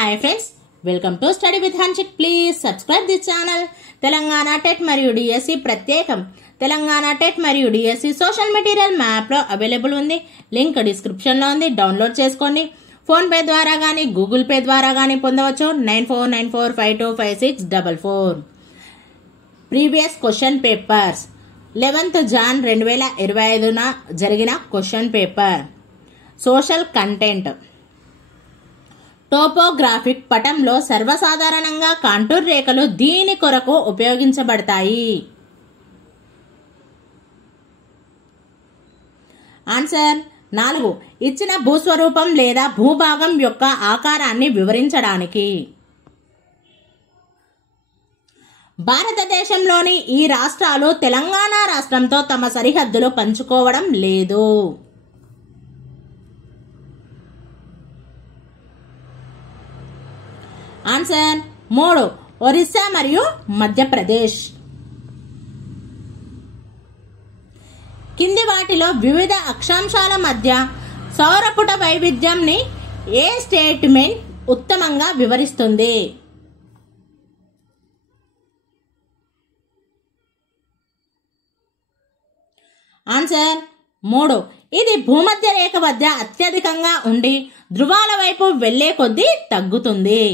Hi friends, welcome to study with Hanshik. Please subscribe this channel. Telangana TET మరియు DSC ప్రత్యేకం. Telangana TET మరియు DSC social material మ్యాప్లో available ఉంది. Link డిస్క్రిప్షన్లో ఉంది, డౌన్లోడ్ చేసుకోండి. ఫోన్పే ద్వారా కానీ గూగుల్ పే ద్వారా కానీ పొందవచ్చు. 9494525644. Previous question papers 11th Jan 2025 జరిగిన question paper. Social content. Topographic పటంలో సర్వసాధారణంగా కాంటూర్ రేఖలు దీని కొరకు ఉపయోగించబడతాయి. ఆన్సర్ 4. ఇచ్చిన భూస్వరూపం లేదా భూభాగం యొక్క ఆకారాన్ని వివరించడానికి. భారతదేశంలోని ఈ రాష్ట్రాలు తెలంగాణ రాష్ట్రంతో తమ సరిహద్దులు పంచుకోవడం లేదు. ఆన్సర్ 3. ఒరిస్సా మరియు మధ్యప్రదేశ్. కింది వాటిలో వివిధ అక్షాంశాల మధ్య సౌరపుట వైవిధ్యంని ఏ స్టేట్మెంట్ ఉత్తమంగా వివరిస్తుంది? ఆన్సర్ 3. ఇది భూమధ్య రేఖ వద్ద అత్యధికంగా ఉండి ధృవాల వైపు వెళ్లే కొద్దీ తగ్గుతుంది.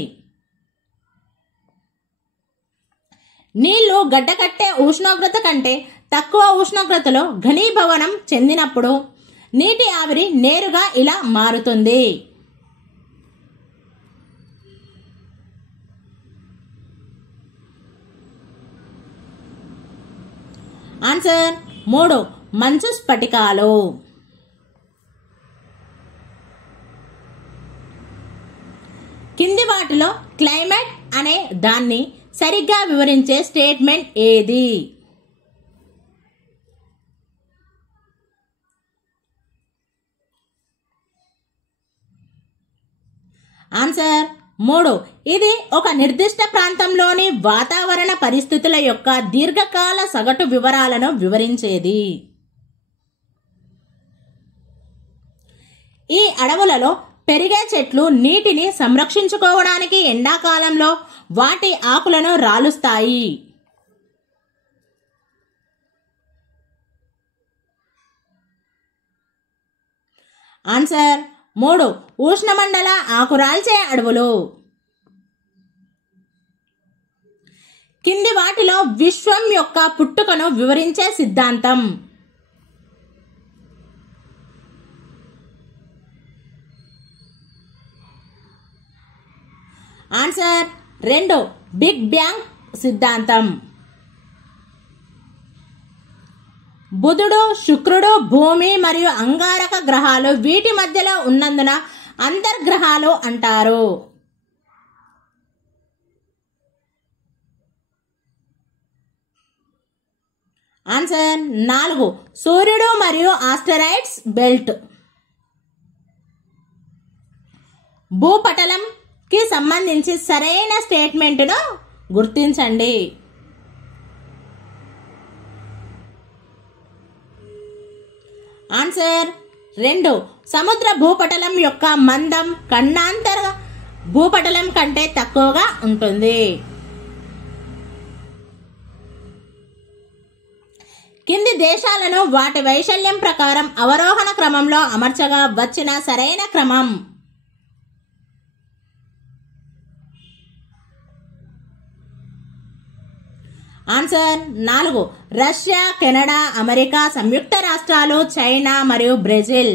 నీళ్లు గడ్డకట్టే ఉష్ణోగ్రత కంటే తక్కువ ఉష్ణోగ్రతలో ఘనీభవనం చెందినప్పుడు నీటి ఆవిరి నేరుగా ఇలా మారుతుంది. ఆన్సర్ 3. మంచు స్ఫటికాలు. కింది వాటిలో క్లైమేట్ అనే దాన్ని సరిగ్గా వివరించే స్టేట్మెంట్ ఏది? ఆన్సర్ 3. ఇది ఒక నిర్దిష్ట ప్రాంతంలోని వాతావరణ పరిస్థితుల యొక్క దీర్ఘకాల సగటు వివరాలను వివరించేది. ఈ అడవులలో పెరిగే చెట్లు నీటిని సంరక్షించుకోవడానికి ఎండాకాలంలో వాటి ఆకులను రాలుస్తాయి. ఆన్సర్ 3. ఉష్ణమండల ఆకురాల్చే అడవులు. కింది వాటిలో విశ్వం యొక్క పుట్టుకను వివరించే సిద్ధాంతం. ఆన్సర్ 2. బిగ్ బ్యాంగ్ సిద్ధాంతం. బుధుడు, శుక్రుడు, భూమి మరియు అంగారక గ్రహాలు వీటి మధ్యలో ఉన్నందున అంతర్గ్రహాలు అంటారు. ఆన్సర్ 4. సూర్యుడు మరియు ఆస్టరాయిడ్స్ బెల్ట్. భూపటలం కి సంబంధించి సరైన స్టేట్మెంట్ను గుర్తించండి. ఆన్సర్ 2. సముద్ర భూపటలం యొక్క మందం ఖండాంతర భూపటలం కంటే తక్కువగా ఉంటుంది. కింది దేశాలను వాటి వైశాల్యం ప్రకారం అవరోహణ క్రమంలో అమర్చగా వచ్చిన సరైన క్రమం. ఆన్సర్ 4. రష్యా, కెనడా, అమెరికా సంయుక్త రాష్ట్రాలు, చైనా మరియు బ్రెజిల్.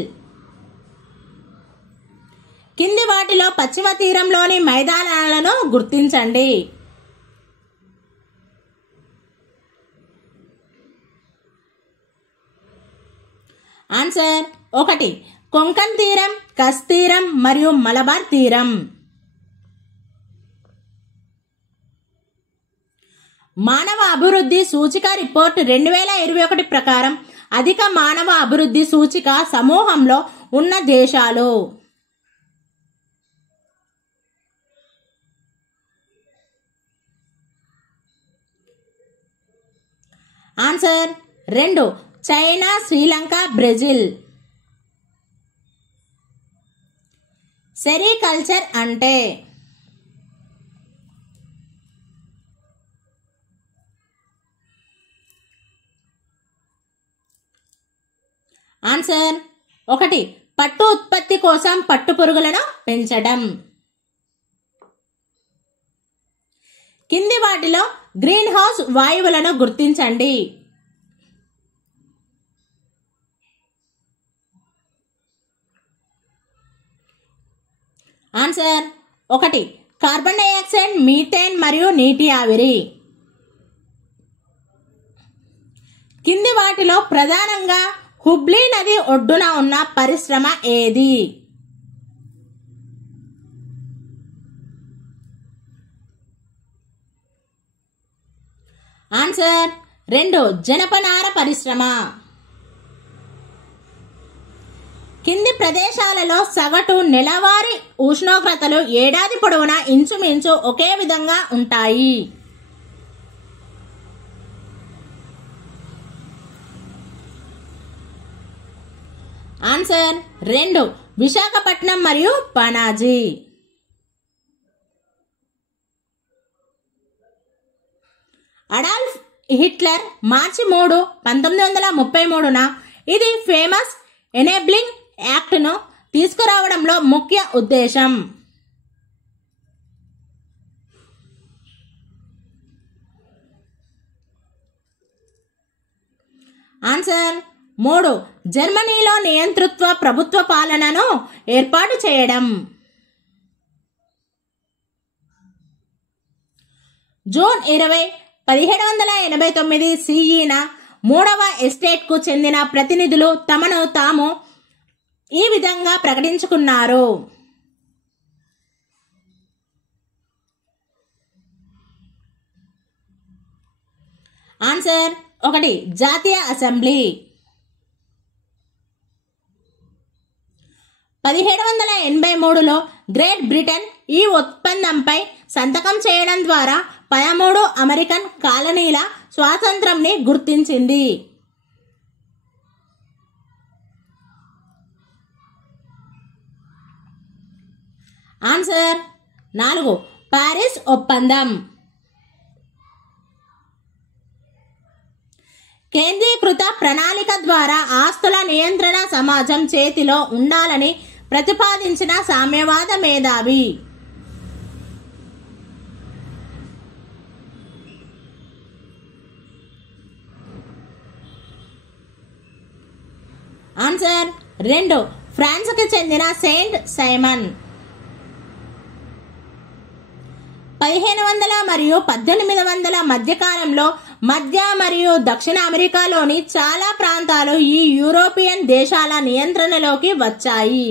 కింది వాటిలో పశ్చిమ తీరంలోని మైదానాలను గుర్తించండి. ఆన్సర్ 1. కొంకన్ తీరం, కచ్ తీరం మరియు మలబార్ తీరం. మానవ అభివృద్ధి సూచిక రిపోర్ట్ 2021 ప్రకారం అధిక మానవ అభివృద్ధి సూచిక సమూహంలో ఉన్న దేశాలు. Answer 2. China, Sri Lanka, Brazil. Sericulture అంటే ఆన్సర్ 1 పట్టు ఉత్పత్తి కోసం పట్టు పురుగులను పెంచడం. కింది వాటిలో గ్రీన్ హౌస్ వాయువులను గుర్తించండి. ఆన్సర్ 1 కార్బన్ డైఆక్సైడ్, మీథేన్ మరియు నీటి ఆవిరి. కింది వాటిలో ప్రధానంగా హుబ్లీ నది ఒడ్డున ఉన్న పరిశ్రమ ఏది? ఆన్సర్ 2 జనపనార పరిశ్రమ. కింది ప్రదేశాలలో సగటు నెలవారీ ఉష్ణోగ్రతలు ఏడాది పొడవునా ఇంచుమించు ఒకే విధంగా ఉంటాయి. ఆన్సర్ 2 విశాఖపట్నం మరియు పనాజీ. అడాల్ఫ్ హిట్లర్ మార్చి 3, 1933న ఇది ఫేమస్ ఎనేబ్లింగ్ యాక్ట్ను తీసుకురావడంలో ముఖ్య ఉద్దేశం. ఆన్సర్ 3 జర్మనీలో నియంతృత్వ ప్రభుత్వ పాలనను ఏర్పాటు చేయడం. జూన్ 20, 1789 సిఈన 3వ ఎస్టేట్కు చెందిన ప్రతినిధులు తమను తాము ఈ విధంగా ప్రకటించుకున్నారు. ఆన్సర్ 1 జాతీయ అసెంబ్లీ. 1783లో గ్రేట్ బ్రిటన్ ఈ ఒప్పందంపై సంతకం చేయడం ద్వారా 13 అమెరికన్ కాలనీల స్వాతంత్రంని గుర్తించింది. ఆన్సర్ 4 పారిస్ ఒప్పందం. కేంద్రీకృత ప్రణాళిక ద్వారా ఆస్తుల నియంత్రణ సమాజం చేతిలో ఉండాలని ప్రతిపాదించిన సామ్యవాద మేధావి. ఆన్సర్ 2 ఫ్రాన్స్కి చెందిన సెయింట్ సైమన్. 1500 మరియు 1800 మధ్యకాలంలో మధ్య మరియు దక్షిణ అమెరికాలోని చాలా ప్రాంతాలు ఈ యూరోపియన్ దేశాల నియంత్రణలోకి వచ్చాయి.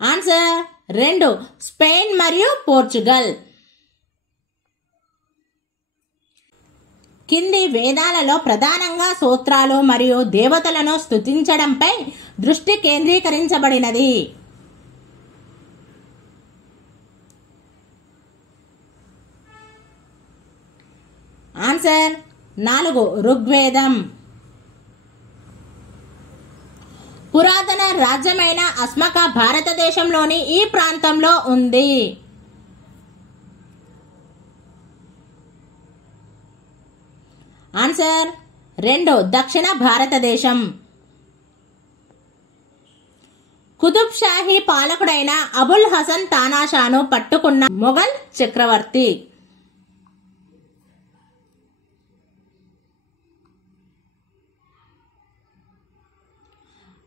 ఆన్సర్ 2 స్పెయిన్ మరియు పోర్చుగల్. కింది వేదాలలో ప్రధానంగా సూత్రాలు మరియు దేవతలను స్తుతించడంపై దృష్టి కేంద్రీకరించబడినది. ఆన్సర్ 4 ఋగ్వేదం. పురాతన రాజ్యమైన అస్మక భారతదేశంలోని ఈ ప్రాంతంలో ఉంది. ఆన్సర్ 2 దక్షిణ భారతదేశం. కుతుబ్ షాహీ పాలకుడైన అబుల్ హసన్ తానాషాను పట్టుకున్న మొఘల్ చక్రవర్తి.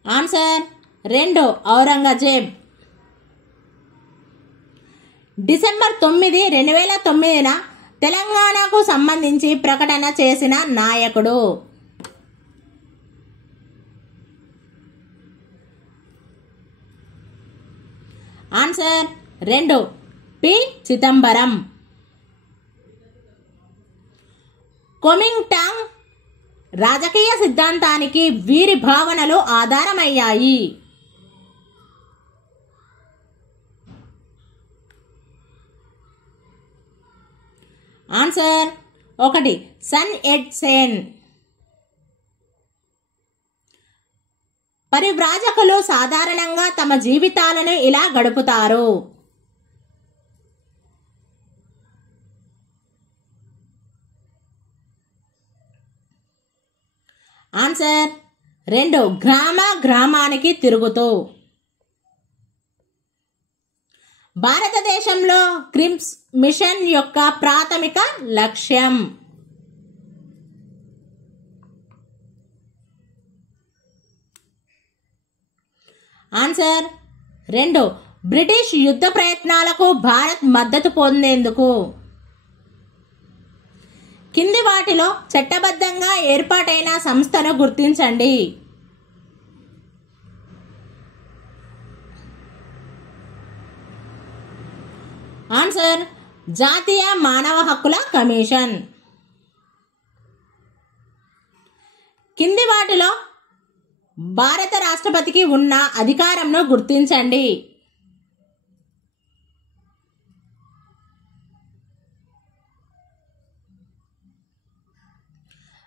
ఆన్సర్ 2 ఔరంగజేబ్. డిసెంబర్ 9, 2009న తెలంగాణకు సంబంధించి ప్రకటన చేసిన నాయకుడు. Answer 2 P Chidambaram. కొమింగ్టాంగ్ రాజకీయ సిద్ధాంతానికి వీరి భావనలు ఆధారమయ్యాయి. ఆన్సర్ 1 సన్ ఎట్ సేన్. పరివ్రాజకులు సాధారణంగా తమ జీవితాలను ఇలా గడుపుతారు. 2 గ్రామ గ్రామానికి తిరుగుతూ. భారతదేశంలో క్రిమ్స్ మిషన్ యొక్క ప్రాథమిక లక్ష్యం. ఆన్సర్ 2 బ్రిటిష్ యుద్ధ ప్రయత్నాలకు భారత్ మద్దతు పొందేందుకు. కింది వాటిలో చట్టబద్ధంగా ఏర్పాటైన సంస్థను గుర్తించండి. ఆన్సర్ జాతీయ మానవ హక్కుల కమిషన్. కింది వాటిలో భారత రాష్ట్రపతికి ఉన్న అధికారంను గుర్తించండి.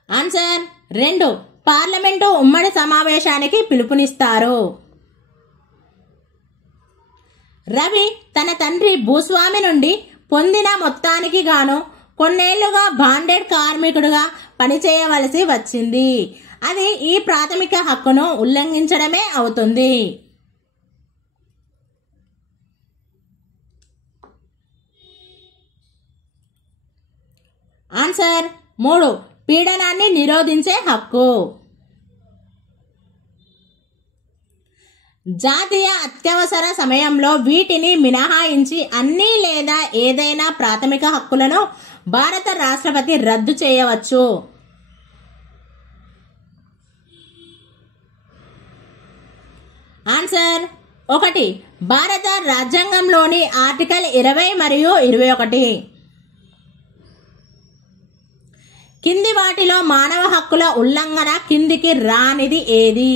ఆన్సర్ 2 పార్లమెంటు ఉమ్మడి సమావేశానికి పిలుపునిస్తారు. రవి తన తండ్రి భూస్వామి నుండి పొందిన మొత్తానికి గాను కొన్నేళ్లుగా బాండెడ్ కార్మికుడిగా పనిచేయవలసి వచ్చింది. అది ఈ ప్రాథమిక హక్కును ఉల్లంఘించడమే అవుతుంది. ఆన్సర్ 3 పీడనాన్ని నిరోధించే హక్కు. జాతీయ అత్యవసర సమయంలో వీటిని మినహాయించి అన్ని లేదా ఏదైనా ప్రాథమిక హక్కులను భారత రాష్ట్రపతి రద్దు చేయవచ్చు. ఆన్సర్ 1 భారత రాజ్యాంగంలోని ఆర్టికల్ 20 మరియు 21. కింది వాటిలో మానవ హక్కుల ఉల్లంఘన కిందికి రానిది ఏది?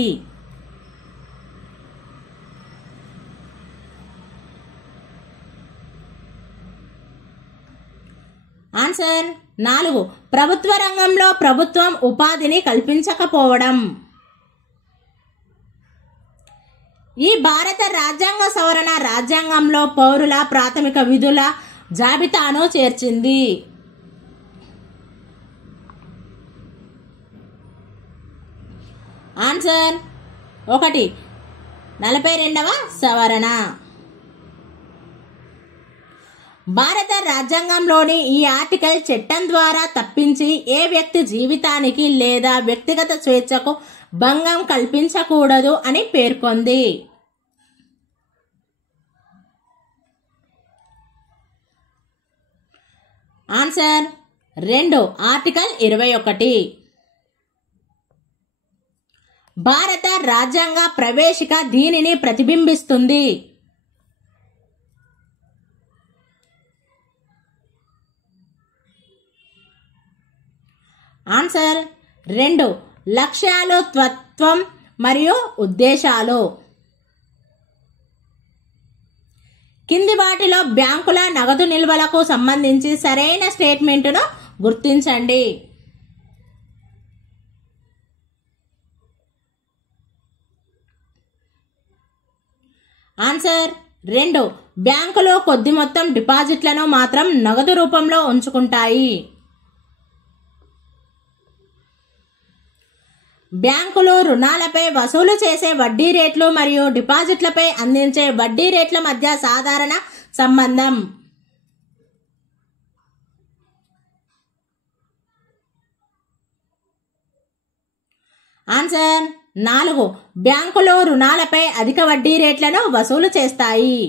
ఆన్సర్ 4 ప్రభుత్వ రంగంలో ప్రభుత్వం ఉపాధిని కల్పించకపోవడం. ఈ భారత రాజ్యాంగ సవరణ రాజ్యాంగంలో పౌరుల ప్రాథమిక విధుల జాబితాను చేర్చింది. ఆన్సర్ 1 42వ సవరణ. భారత రాజ్యాంగంలోని ఈ ఆర్టికల్ చట్టం ద్వారా తప్పించి ఏ వ్యక్తి జీవితానికి లేదా వ్యక్తిగత స్వేచ్ఛకు భంగం కల్పించకూడదు అని పేర్కొంది. Answer 2 article 21. భారత రాజ్యాంగ ప్రవేశిక దీనిని ప్రతిబింబిస్తుంది. ఆన్సర్ 2 లక్ష్యాలు, తత్వం మరియు ఉద్దేశాలు. కింది వాటిలో బ్యాంకుల నగదు నిల్వలకు సంబంధించి సరైన స్టేట్మెంటును గుర్తించండి. ఆన్సర్ 2 బ్యాంకులు కొద్ది మొత్తం డిపాజిట్లను మాత్రం నగదు రూపంలో ఉంచుకుంటాయి. బ్యాంకులు రుణాలపై వసూలు చేసే వడ్డీ రేట్లు మరియు డిపాజిట్లపై అందించే వడ్డీ రేట్ల మధ్య సాధారణ సంబంధం. ఆన్సర్ 4 బ్యాంకులు రుణాలపై అధిక వడ్డీ రేట్లను వసూలు చేస్తాయి.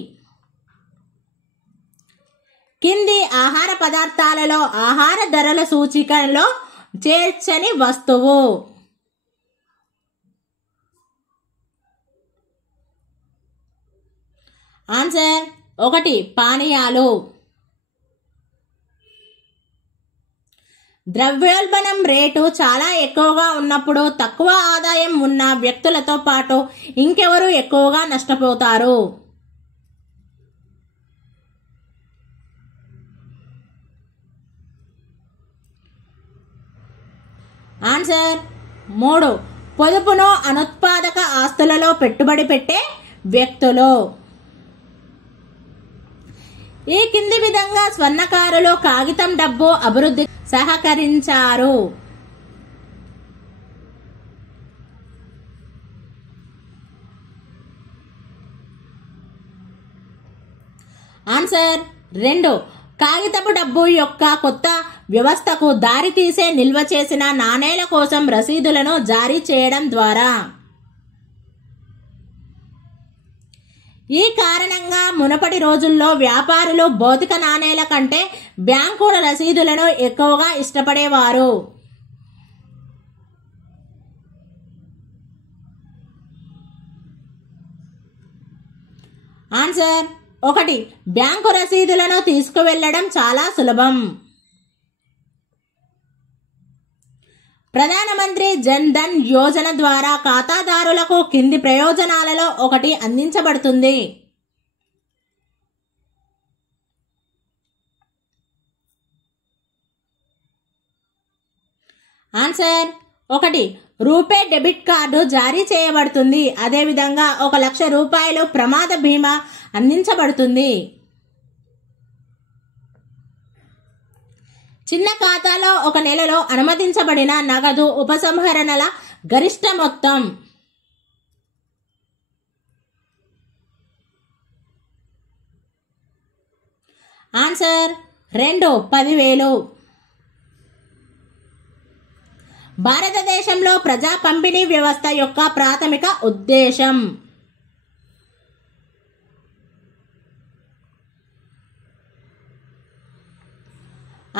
కింది ఆహార పదార్థాలలో ఆహార ధరల సూచికలో చేర్చని వస్తువు. ఆన్సర్ 1 పానీయాలు. ద్రవ్యోల్బణం రేటు చాలా ఎక్కువగా ఉన్నప్పుడు తక్కువ ఆదాయం ఉన్న వ్యక్తులతో పాటు ఇంకెవరు ఎక్కువగా నష్టపోతారు? ఆన్సర్ 3 పొదుపును అనుత్పాదక ఆస్తులలో పెట్టుబడి పెట్టే వ్యక్తులు. ఈ కింది విధంగా స్వర్ణకారులు కాగితం డబ్బు అభివృద్ధి సహకరించారు. ఆన్సర్ 2. కాగితపు డబ్బు యొక్క కొత్త వ్యవస్థకు దారితీసే నిల్వ చేసిన నాణేల కోసం రసీదులను జారీ చేయడం ద్వారా. ఈ కారణంగా మునుపటి రోజుల్లో వ్యాపారులు భౌతిక నాణేల కంటే బ్యాంకు రసీదులను ఎక్కువగా ఇష్టపడేవారు. ఆన్సర్ 1. బ్యాంకు రసీదులను తీసుకువెళ్లడం చాలా సులభం. ప్రధానమంత్రి జన్ ధన్ యోజన ద్వారా ఖాతాదారులకు కింది ప్రయోజనాలలో ఒకటి అందించబడుతుంది. ఆన్సర్ 1. రూపే డెబిట్ కార్డు జారీ చేయబడుతుంది. అదేవిధంగా 1,00,000 రూపాయలు ప్రమాద బీమా అందించబడుతుంది. చిన్న ఖాతాలో ఒక నెలలో అనుమతించబడిన నగదు ఉపసంహరణల గరిష్ట మొత్తం. ఆన్సర్ 2. 10,000. భారతదేశంలో ప్రజా పంపిణీ వ్యవస్థ యొక్క ప్రాథమిక ఉద్దేశం.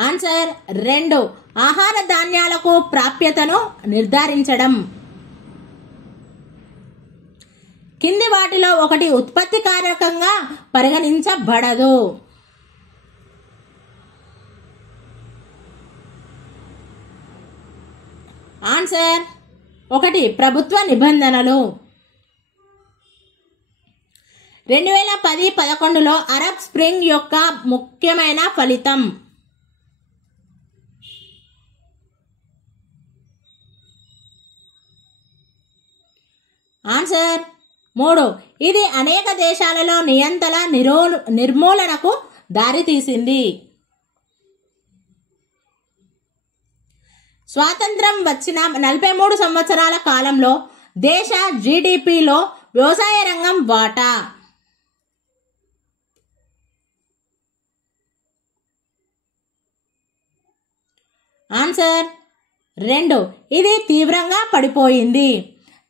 ఆన్సర్ 2. ఆహార ధాన్యాలకు ప్రాప్యతను నిర్ధారించడం. కింది వాటిలో ఒకటి ఉత్పత్తి కారకంగా పరిగణించబడదు. ఆన్సర్ 1. ప్రభుత్వ నిబంధనలు. 2010-11లో అరబ్ స్ప్రింగ్ యొక్క ముఖ్యమైన ఫలితం. ఆన్సర్ 3. ఇది అనేక దేశాలలో నియంత్రణ నిర్మూలనకు దారితీసింది. స్వాతంత్రం వచ్చిన 43 సంవత్సరాల కాలంలో దేశ జీడిపిలో వ్యవసాయ రంగం వాటా. ఆన్సర్ 2. ఇది తీవ్రంగా పడిపోయింది.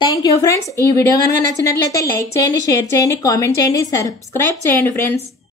Thank you friends. ఈ వీడియో కనుక నచ్చినట్లయితే లైక్ చేయండి, షేర్ చేయండి, కామెంట్ చేయండి, సబ్స్క్రైబ్ చేయండి ఫ్రెండ్స్.